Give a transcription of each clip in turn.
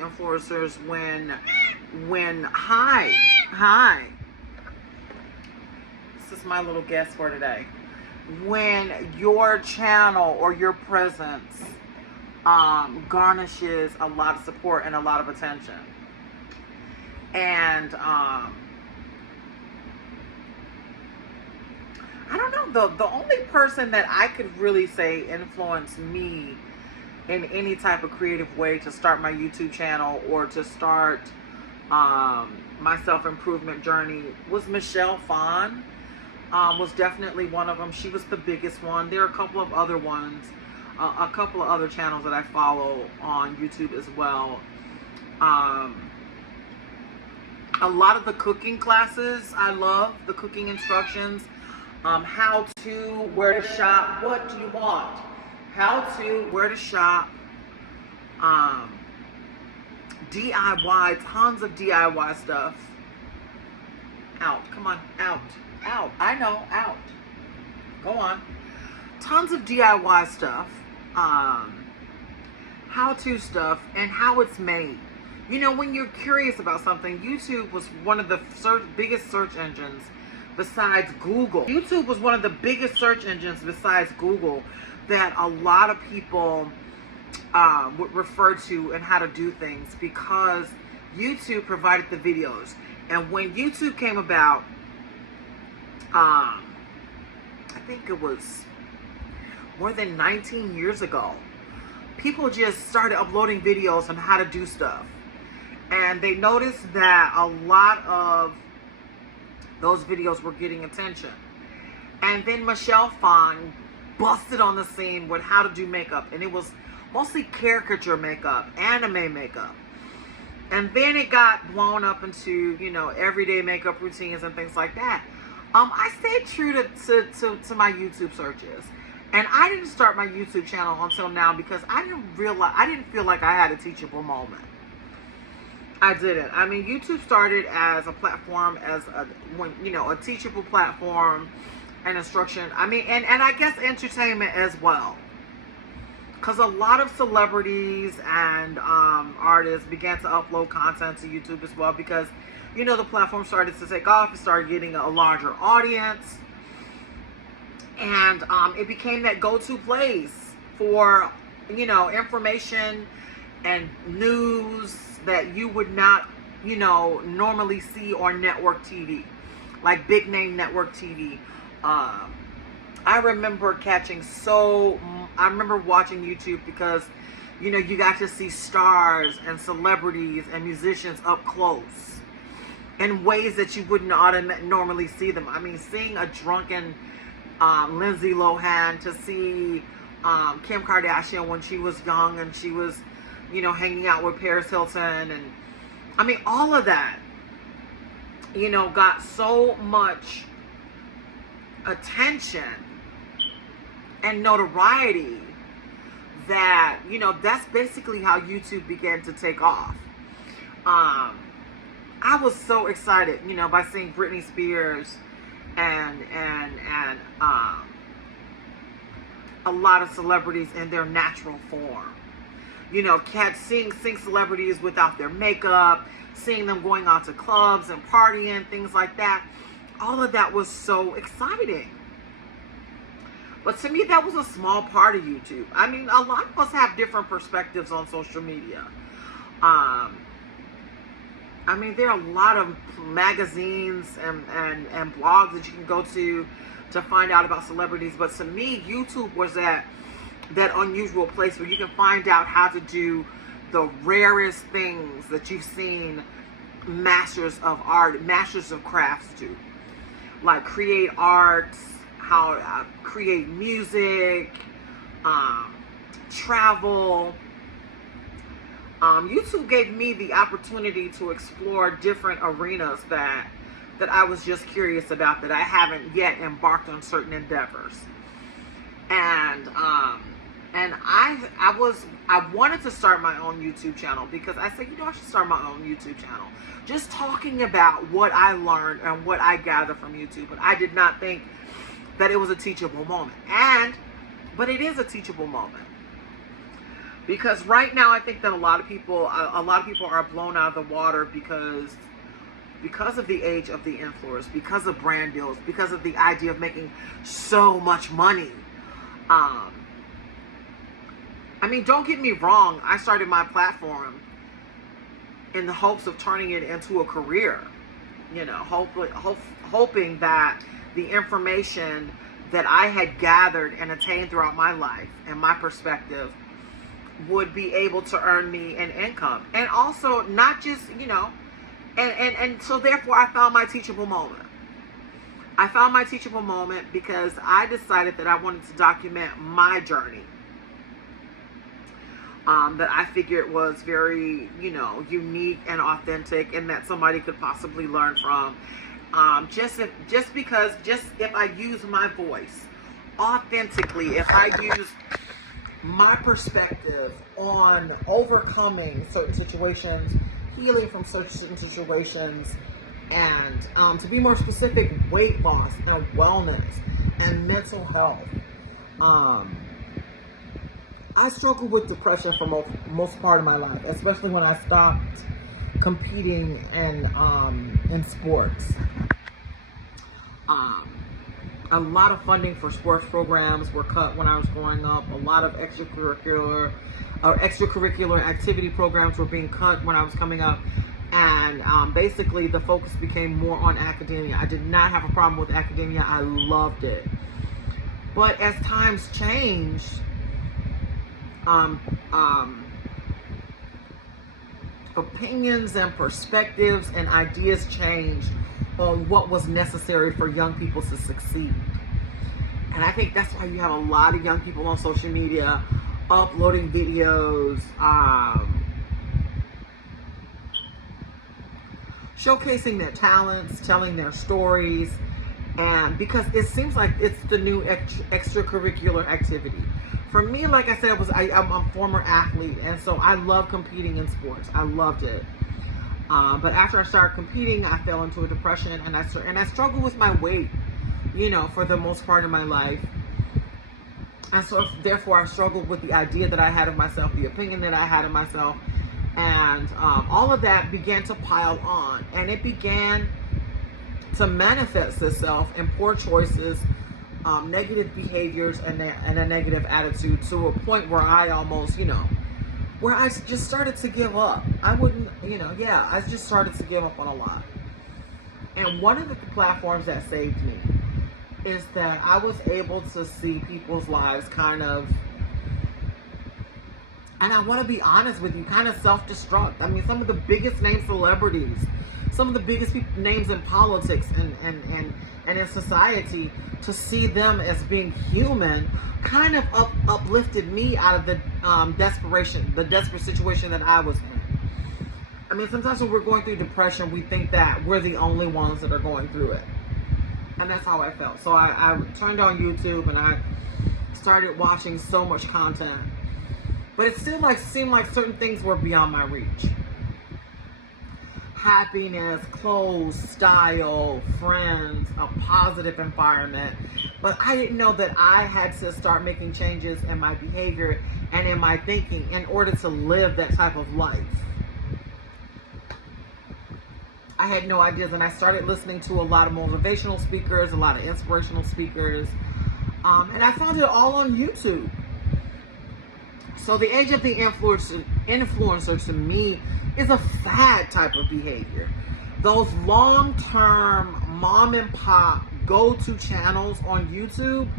influencers when hi, this is my little guest for today. When your channel or your presence garnishes a lot of support and a lot of attention. And I don't know, the only person that I could really say influenced me in any type of creative way to start my YouTube channel or to start my self-improvement journey was Michelle Phan. Was definitely one of them. She was the biggest one. There are a couple of other ones, a couple of other channels that I follow on YouTube as well. A lot of the cooking classes, I love the cooking instructions. How to, where to shop, what do you want? How to, where to shop. DIY, tons of DIY stuff. Out, come on, out. I know, out. Go on. Tons of DIY stuff, how-to stuff, and how it's made. You know, when you're curious about something, YouTube was one of the biggest search engines besides Google. YouTube was one of the biggest search engines besides Google that a lot of people would refer to and how to do things because YouTube provided the videos. And when YouTube came about, I think it was more than 19 years ago, people just started uploading videos on how to do stuff. And they noticed that a lot of those videos were getting attention. And then Michelle Phan busted on the scene with how to do makeup. And it was mostly caricature makeup, anime makeup. And then it got blown up into, you know, everyday makeup routines and things like that. I stayed true to my YouTube searches. And I didn't start my YouTube channel until now because I didn't feel like I had a teachable moment. I didn't. I mean, YouTube started as a platform, a teachable platform and instruction. I mean, and I guess entertainment as well. Because a lot of celebrities and artists began to upload content to YouTube as well because, you know, the platform started to take off. It started getting a larger audience. And it became that go-to place for, you know, information and news that you would not, you know, normally see on network TV, like big name network TV. I remember watching YouTube because, you know, you got to see stars and celebrities and musicians up close in ways that you wouldn't normally see them. I mean, seeing a drunken Lindsay Lohan, to see Kim Kardashian when she was young and she was, you know, hanging out with Paris Hilton, and I mean, all of that, you know, got so much attention and notoriety that, you know, that's basically how YouTube began to take off. I was so excited, you know, by seeing Britney Spears and a lot of celebrities in their natural form. You know, seeing celebrities without their makeup, seeing them going out to clubs and partying, things like that. All of that was so exciting. But to me, that was a small part of YouTube. I mean, a lot of us have different perspectives on social media. I mean, there are a lot of magazines and blogs that you can go to find out about celebrities. But to me, YouTube was that unusual place where you can find out how to do the rarest things that you've seen masters of art, masters of crafts do. Like create art, how create music, travel. YouTube gave me the opportunity to explore different arenas that I was just curious about, that I haven't yet embarked on certain endeavors. And I wanted to start my own YouTube channel because I said, you know, I should start my own YouTube channel. Just talking about what I learned and what I gathered from YouTube. But I did not think that it was a teachable moment. But it is a teachable moment. Because right now, I think that a lot of people are blown out of the water because of the age of the influencers, because of brand deals, because of the idea of making so much money. I mean, don't get me wrong. I started my platform in the hopes of turning it into a career. You know, hoping that the information that I had gathered and attained throughout my life and my perspective would be able to earn me an income. And also not just, you know, and so therefore I found my teachable moment. I found my teachable moment because I decided that I wanted to document my journey. That I figured was very, you know, unique and authentic, and that somebody could possibly learn from. Just if I use my voice authentically, if I use my perspective on overcoming certain situations, healing from certain situations, and to be more specific, weight loss and wellness and mental health. I struggled with depression for most part of my life, especially when I stopped competing in sports. A lot of funding for sports programs were cut when I was growing up. A lot of extracurricular activity programs were being cut when I was coming up. And basically the focus became more on academia. I did not have a problem with academia. I loved it. But as times changed, opinions and perspectives and ideas changed on what was necessary for young people to succeed. And I think that's why you have a lot of young people on social media uploading videos, showcasing their talents, telling their stories, and because it seems like it's the new extracurricular activity. For me, like I said, I'm a former athlete, and so I love competing in sports. I loved it. But after I started competing, I fell into a depression, and I struggled with my weight, you know, for the most part of my life. And so, therefore, I struggled with the idea that I had of myself, the opinion that I had of myself, and all of that began to pile on, and it began to manifest itself in poor choices, negative behaviors, and a negative attitude, to a point where I almost, you know, where I just started to give up. I just started to give up on a lot. And one of the platforms that saved me is that I was able to see people's lives kind of, and I want to be honest with you, kind of self-destruct. I mean, some of the biggest name celebrities, some of the biggest names in politics and in society, to see them as being human kind of uplifted me out of the desperate situation that I was in. I mean, sometimes when we're going through depression, we think that we're the only ones that are going through it. And that's how I felt. So I turned on YouTube and I started watching so much content. But it still seemed like certain things were beyond my reach. Happiness, clothes, style, friends, a positive environment. But I didn't know that I had to start making changes in my behavior and in my thinking in order to live that type of life. I had no ideas, and I started listening to a lot of motivational speakers, a lot of inspirational speakers, and I found it all on YouTube. So the age of the influencer to me is a fad type of behavior. Those long-term mom and pop go-to channels on YouTube,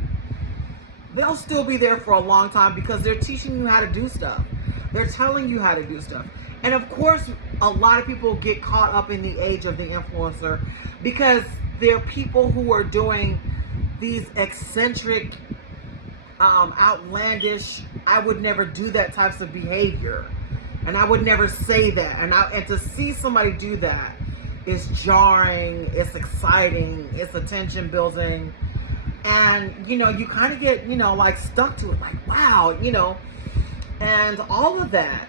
they'll still be there for a long time because they're teaching you how to do stuff. They're telling you how to do stuff. And of course, a lot of people get caught up in the age of the influencer because there are people who are doing these eccentric, outlandish, I would never do that types of behavior. And I would never say that. And to see somebody do that is jarring, it's exciting, it's attention building. And, you know, you kind of get, you know, like stuck to it, like, wow, you know. And all of that,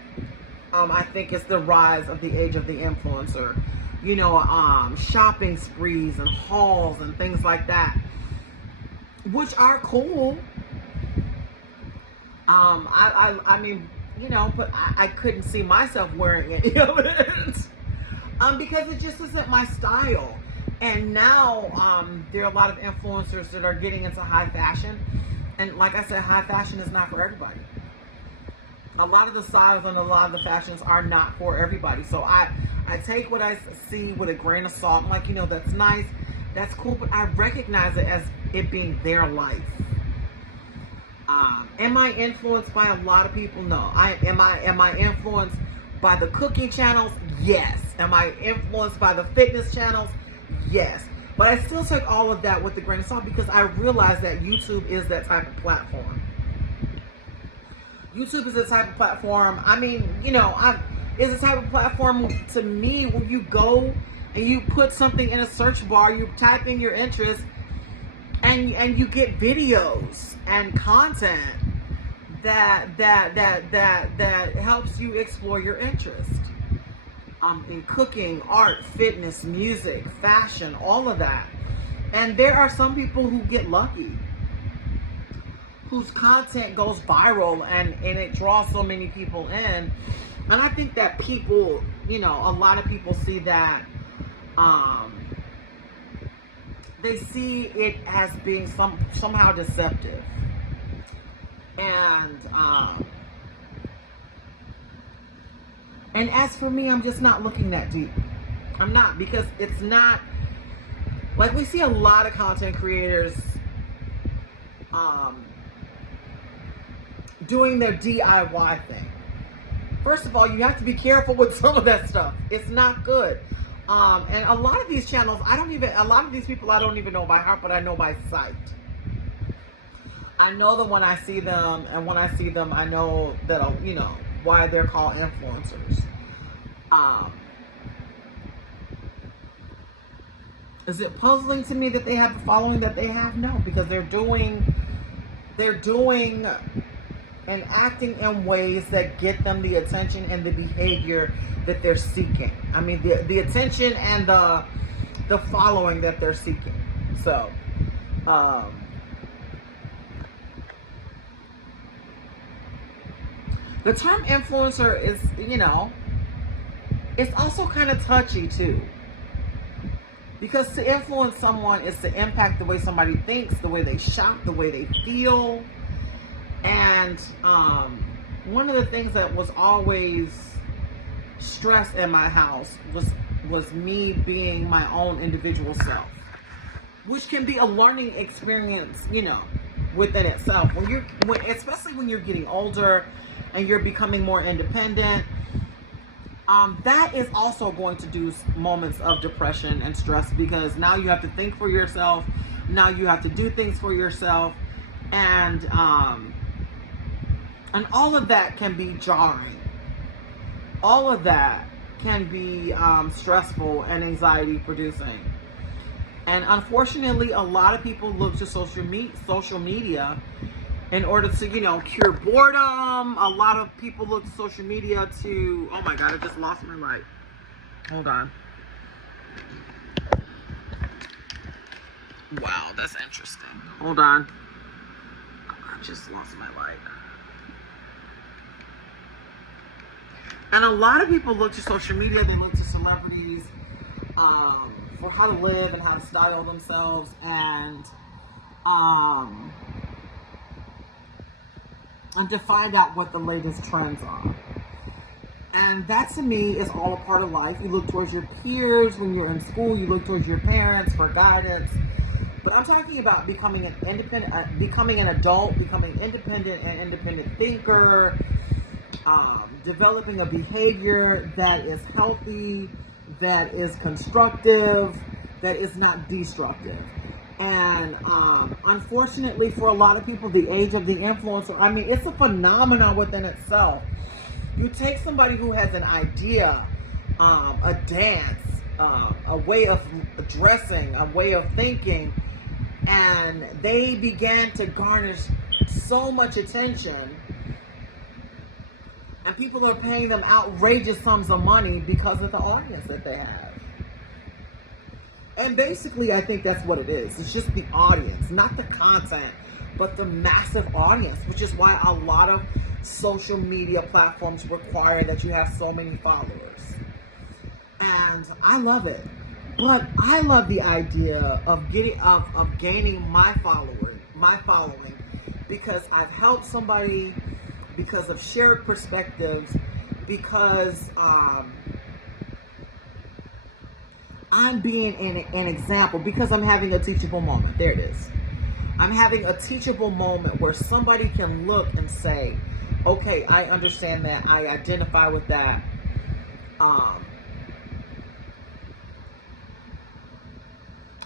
I think is the rise of the age of the influencer. You know, shopping sprees and hauls and things like that, which are cool. I mean, but I couldn't see myself wearing any of it. Because it just isn't my style. And now there are a lot of influencers that are getting into high fashion. And like I said, high fashion is not for everybody. A lot of the styles and a lot of the fashions are not for everybody. So I take what I see with a grain of salt. I'm like, that's nice, that's cool, but I recognize it as it being their life. Am I influenced by a lot of people? No. Am I influenced by the cooking channels? Yes. Am I influenced by the fitness channels? Yes. But I still take all of that with a grain of salt because I realize that YouTube is that type of platform. YouTube is the type of platform. I mean, it's a type of platform to me when you go and you put something in a search bar, you type in your interest, and you get videos and content that helps you explore your interest. In cooking, art, fitness, music, fashion, all of that. And there are some people who get lucky, whose content goes viral and it draws so many people in. And I think that people, a lot of people see that, they see it as being somehow deceptive. And as for me, I'm just not looking that deep. I'm not, because it's not, like, we see a lot of content creators doing their DIY thing. First of all, you have to be careful with some of that stuff. It's not good. And a lot of these channels, a lot of these people I don't even know by heart, but I know by sight. I know them when I see them, and when I see them, I know that, why they're called influencers. Is it puzzling to me that they have the following that they have? No, because they're doing and acting in ways that get them the attention and the behavior that they're seeking. I mean, the attention and the following that they're seeking. So, the term influencer is, it's also kind of touchy too. Because to influence someone is to impact the way somebody thinks, the way they shop, the way they feel. And one of the things that was always stressed in my house was me being my own individual self, which can be a learning experience, within itself. Especially when you're getting older and you're becoming more independent, that is also going to do moments of depression and stress, because now you have to think for yourself. Now you have to do things for yourself, and all of that can be jarring. All of that can be stressful and anxiety producing. And unfortunately, a lot of people look to social media in order to, cure boredom. A lot of people look to social media to, oh my God, I just lost my light. Hold on. Wow, that's interesting. Hold on. I just lost my light. And a lot of people look to social media, they look to celebrities for how to live and how to style themselves, and to find out what the latest trends are. And that, to me, is all a part of life. You look towards your peers when you're in school, you look towards your parents for guidance. But I'm talking about becoming an independent, becoming an adult, becoming independent, an independent thinker, developing a behavior that is healthy, that is constructive, that is not destructive. And unfortunately, for a lot of people, the age of the influencer, I mean, it's a phenomenon within itself. You take somebody who has an idea, a dance, a way of dressing, a way of thinking, and they began to garnish so much attention, and people are paying them outrageous sums of money because of the audience that they have. And basically, I think that's what it is. It's just the audience, not the content, but the massive audience, which is why a lot of social media platforms require that you have so many followers. And I love it. But I love the idea of gaining my following, because I've helped somebody, because of shared perspectives, because I'm being an example, because I'm having a teachable moment. There it is. I'm having a teachable moment where somebody can look and say, okay, I understand that. I identify with that.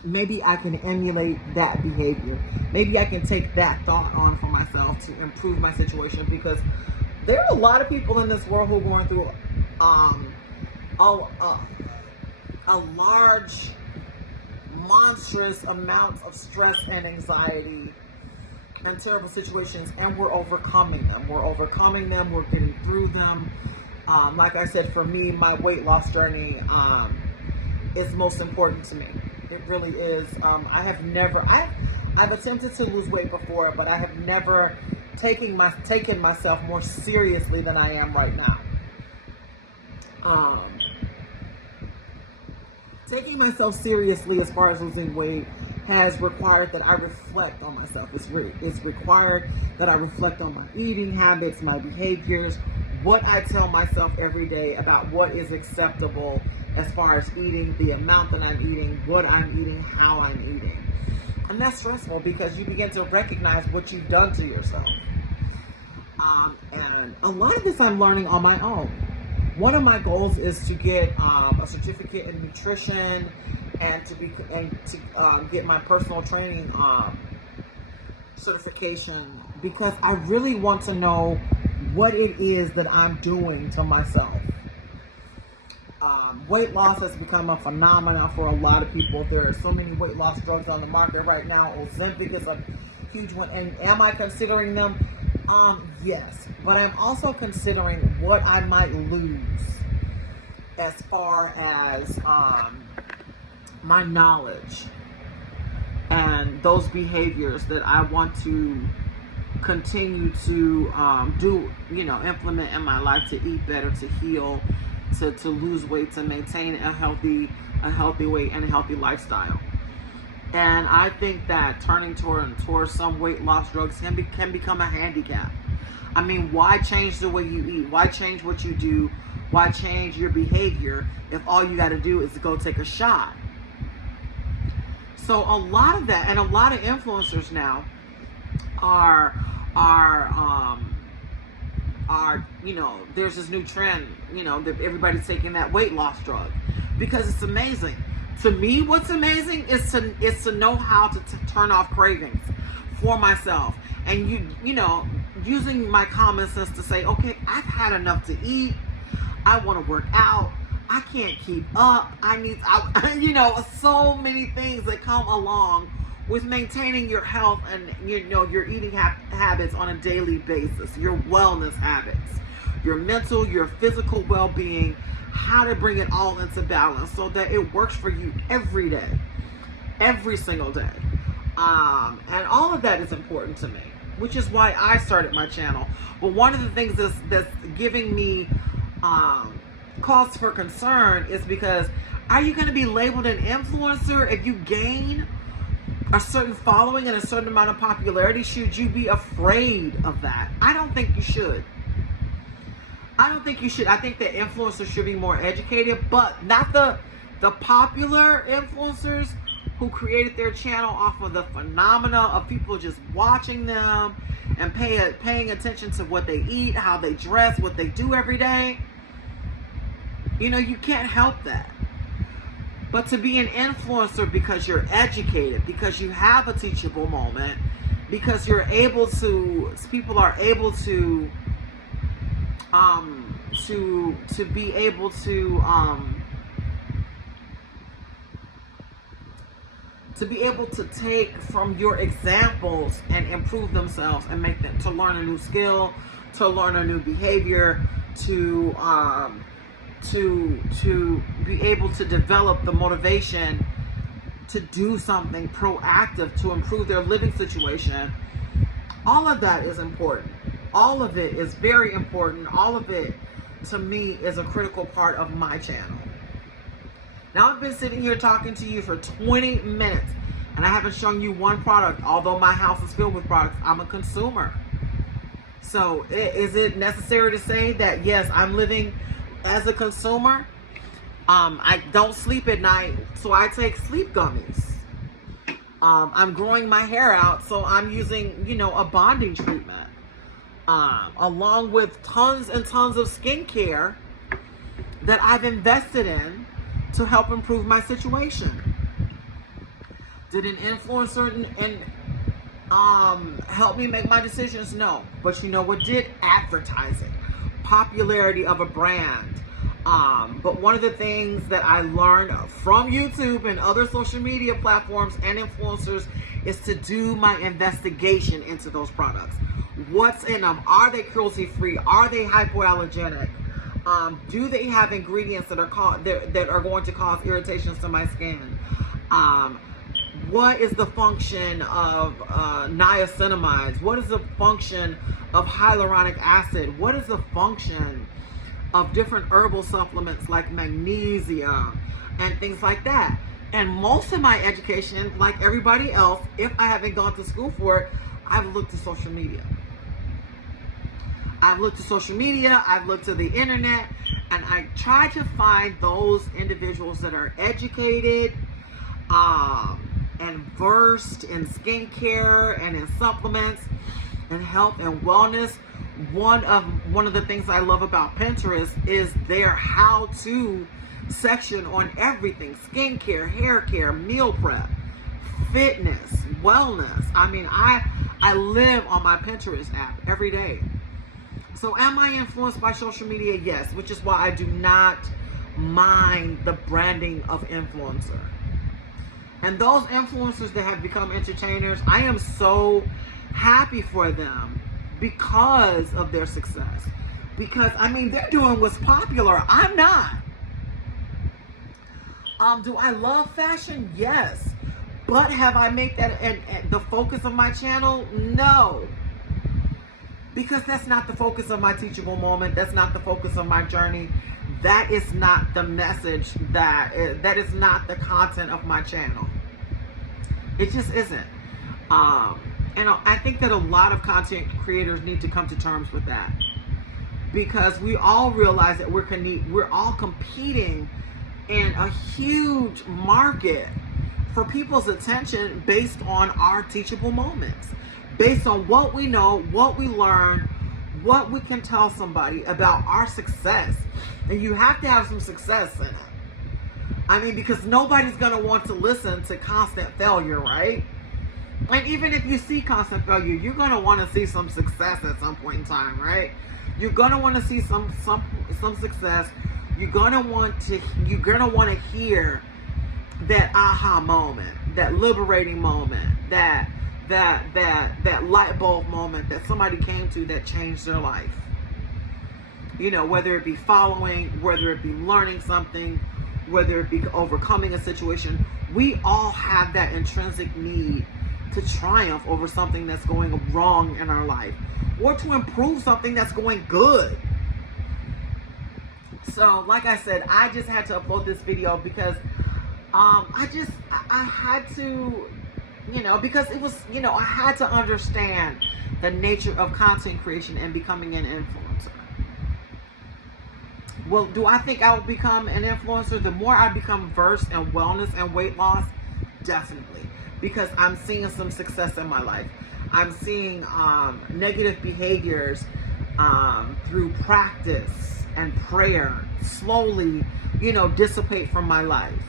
Maybe I can emulate that behavior. Maybe I can take that thought on for myself to improve my situation, because there are a lot of people in this world who are going through a large, monstrous amounts of stress and anxiety and terrible situations, and we're overcoming them. We're getting through them. Like I said, for me, my weight loss journey is most important to me. It really is. I've attempted to lose weight before, but I have never taken myself more seriously than I am right now. Taking myself seriously as far as losing weight has required that I reflect on myself. It's required that I reflect on my eating habits, my behaviors, what I tell myself every day about what is acceptable as far as eating, the amount that I'm eating, what I'm eating, how I'm eating. And that's stressful, because you begin to recognize what you've done to yourself. And a lot of this I'm learning on my own. One of my goals is to get a certificate in nutrition, and to get my personal training certification, because I really want to know what it is that I'm doing to myself. Weight loss has become a phenomenon for a lot of people. There are so many weight loss drugs on the market right now. Ozempic is a huge one. And am I considering them? Yes. But I'm also considering what I might lose as far as my knowledge and those behaviors that I want to continue to implement in my life, to eat better, to heal, to lose weight, to maintain a healthy weight and a healthy lifestyle. And I think that turning towards some weight loss drugs can become a handicap. I mean, why change the way you eat? Why change what you do? Why change your behavior if all you got to do is to go take a shot? So a lot of that, and a lot of influencers now are there's this new trend, that everybody's taking that weight loss drug, because it's amazing. To me, what's amazing is to know how to turn off cravings for myself, and using my common sense to say, okay, I've had enough to eat. I want to work out. I can't keep up. So many things that come along with maintaining your health and your eating habits on a daily basis, your wellness habits, your mental, your physical well-being, how to bring it all into balance so that it works for you every day, every single day. And all of that is important to me, which is why I started my channel. But one of the things that's giving me cause for concern is because, are you going to be labeled an influencer if you gain a certain following and a certain amount of popularity? Should you be afraid of that? I don't think you should. I think that influencers should be more educated, but not the popular influencers who created their channel off of the phenomena of people just watching them and paying attention to what they eat, how they dress, what they do every day. You can't help that. But to be an influencer because you're educated, because you have a teachable moment, because people are able to be able to take from your examples and improve themselves and make them, to learn a new skill, to learn a new behavior, to be able to develop the motivation to do something proactive to improve their living situation. All of that is important. all of it is very important. All of it, to me, is a critical part of my channel. Now, I've been sitting here talking to you for 20 minutes, and I haven't shown you one product. Although my house is filled with products, I'm a consumer. So is it necessary to say that, yes, I'm living as a consumer? I don't sleep at night, so I take sleep gummies. I'm growing my hair out, so I'm using, you know, a bonding treatment. Along with tons and tons of skincare that I've invested in to help improve my situation. Did an influencer help me make my decisions? No. But you know what did? Advertising. Popularity of a brand. But one of the things that I learned from YouTube and other social media platforms and influencers is to do my investigation into those products. What's in them? Are they cruelty-free? Are they hypoallergenic? Do they have ingredients that are going to cause irritations to my skin? What is the function of niacinamides? What is the function of hyaluronic acid? What is the function of different herbal supplements like magnesia and things like that? And most of my education, like everybody else, if I haven't gone to school for it, I've looked to social media. I've looked to social media, I've looked to the internet, and I try to find those individuals that are educated and versed in skincare and in supplements and health and wellness. One of the things I love about Pinterest is their how-to section on everything: skincare, hair care, meal prep, fitness, wellness. I mean, I live on my Pinterest app every day. So am I influenced by social media? Yes, which is why I do not mind the branding of influencer. And those influencers that have become entertainers, I am so happy for them because of their success. Because, I mean, they're doing what's popular. I'm not. Do I love fashion? Yes. But have I made that the focus of my channel? No. Because that's not the focus of my teachable moment. That's not the focus of my journey. That is not the message. That is not the content of my channel. It just isn't. And I think that a lot of content creators need to come to terms with that. Because we all realize that we're all competing in a huge market for people's attention based on our teachable moments. Based on what we know, what we learn, what we can tell somebody about our success. And you have to have some success in it. I mean, because nobody's going to want to listen to constant failure, right? And even if you see constant failure, you're going to want to see some success at some point in time, right? You're going to want to see some success. You're going to want to hear that aha moment, that liberating moment, that light bulb moment that somebody came to that changed their life. You know, whether it be following, whether it be learning something, whether it be overcoming a situation, we all have that intrinsic need to triumph over something that's going wrong in our life, or to improve something that's going good. So, like I said, I just had to upload this video because I had to, you know, because it was, you know, I had to understand the nature of content creation and becoming an influencer. Well, do I think I will become an influencer? The more I become versed in wellness and weight loss, definitely. Because I'm seeing some success in my life. I'm seeing negative behaviors through practice and prayer slowly, you know, dissipate from my life.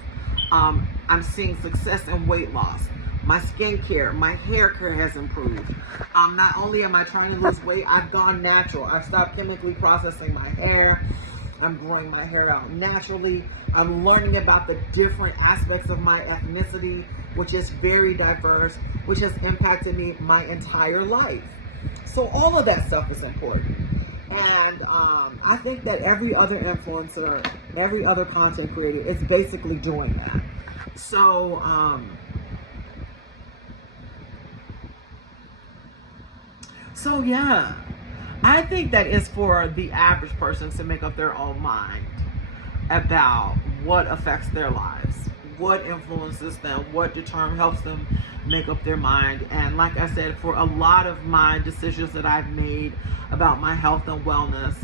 I'm seeing success in weight loss. My skincare, my hair care has improved. Not only am I trying to lose weight, I've gone natural. I've stopped chemically processing my hair. I'm growing my hair out naturally. I'm learning about the different aspects of my ethnicity, which is very diverse, which has impacted me my entire life. So all of that stuff is important. And I think that every other influencer, every other content creator is basically doing that. So, yeah. I think that is for the average person to make up their own mind about what affects their lives, what influences them, what helps them make up their mind. And like I said, for a lot of my decisions that I've made about my health and wellness,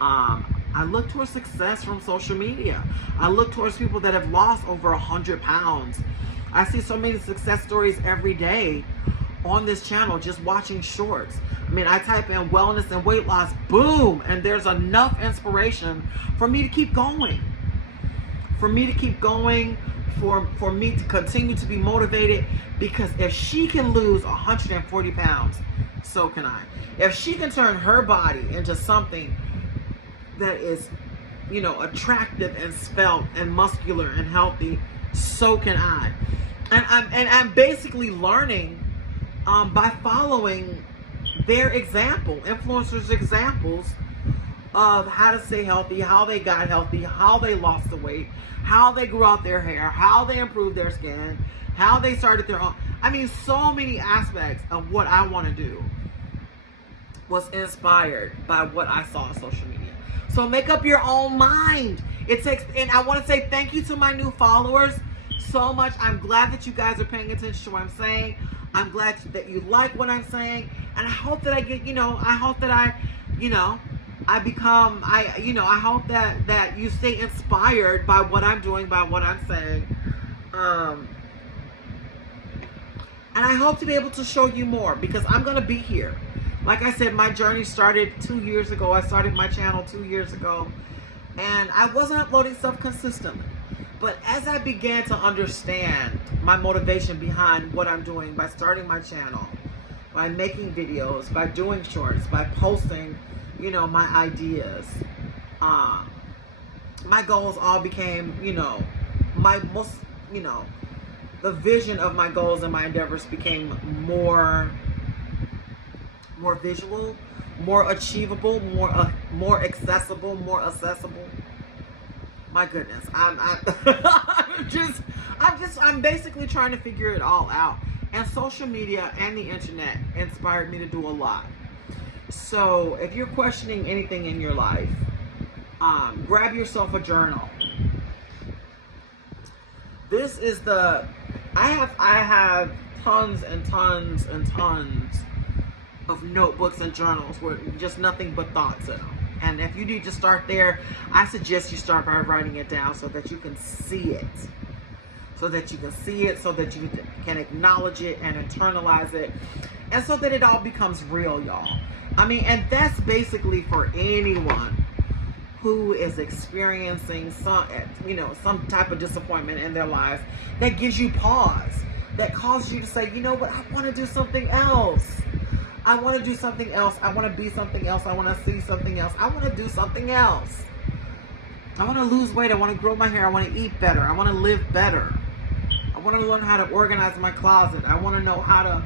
I look towards success from social media. I look towards people that have lost over 100 pounds. I see so many success stories every day on this channel, just watching shorts. I mean, I type in wellness and weight loss, boom, and there's enough inspiration for me to keep going. For me to keep going, for me to continue to be motivated, because if she can lose 140 pounds, so can I. If she can turn her body into something that is, attractive and svelte and muscular and healthy, so can I. And I'm basically learning by following their example, influencers' examples of how to stay healthy, how they got healthy, how they lost the weight, how they grew out their hair, how they improved their skin, how they started their own. I mean, so many aspects of what I want to do was inspired by what I saw on social media. So make up your own mind. And I want to say thank you to my new followers so much. I'm glad that you guys are paying attention to what I'm saying. I'm glad that you like what I'm saying. And I hope that I get, I hope that I hope that you stay inspired by what I'm doing, by what I'm saying. And I hope to be able to show you more, because I'm going to be here. Like I said, my journey started 2 years ago. I started my channel 2 years ago, and I wasn't uploading stuff consistently. But as I began to understand my motivation behind what I'm doing by starting my channel, by making videos, by doing shorts, by posting, my ideas, my goals all became, the vision of my goals and my endeavors became more visual, more achievable, more accessible, more accessible. My goodness, I'm basically trying to figure it all out. And social media and the internet inspired me to do a lot. So if you're questioning anything in your life, grab yourself a journal. This is I have tons and tons and tons of notebooks and journals with just nothing but thoughts in them. And if you need to start there, I suggest you start by writing it down so that you can see it. So that you can acknowledge it and internalize it. And so that it all becomes real, y'all. I mean, and that's basically for anyone who is experiencing some type of disappointment in their life, that gives you pause, that causes you to say, you know what, I want to do something else. I want to do something else. I want to be something else. I want to see something else. I want to do something else. I want to lose weight. I want to grow my hair. I want to eat better. I want to live better. I want to learn how to organize my closet. I want to know how to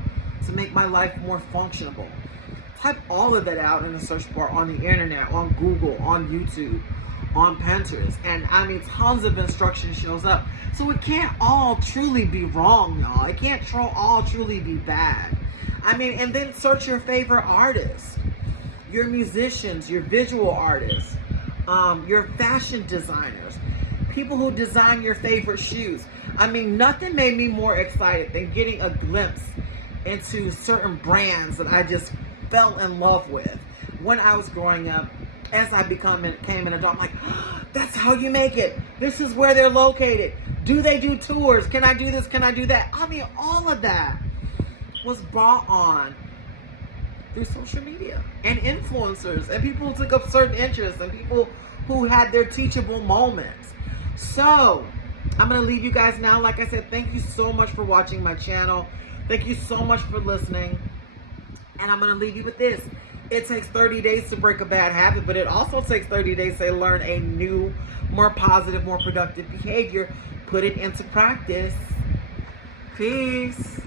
make my life more functional. Type all of that out in the search bar on the internet, on Google, on YouTube, on Pinterest. And I mean, tons of instruction shows up. So it can't all truly be wrong, y'all. It can't all truly be bad. I mean, and then search your favorite artists, your musicians, your visual artists, your fashion designers, people who design your favorite shoes. I mean, nothing made me more excited than getting a glimpse into certain brands that I just fell in love with when I was growing up. As I became an adult, I'm like, oh, that's how you make it. This is where they're located. Do they do tours? Can I do this? Can I do that? I mean, all of that was brought on through social media and influencers and people who took up certain interests and people who had their teachable moments. So I'm going to leave you guys now. Like I said, thank you so much for watching my channel. Thank you so much for listening. And I'm going to leave you with this. It takes 30 days to break a bad habit, but it also takes 30 days to learn a new, more positive, more productive behavior. Put it into practice. Peace.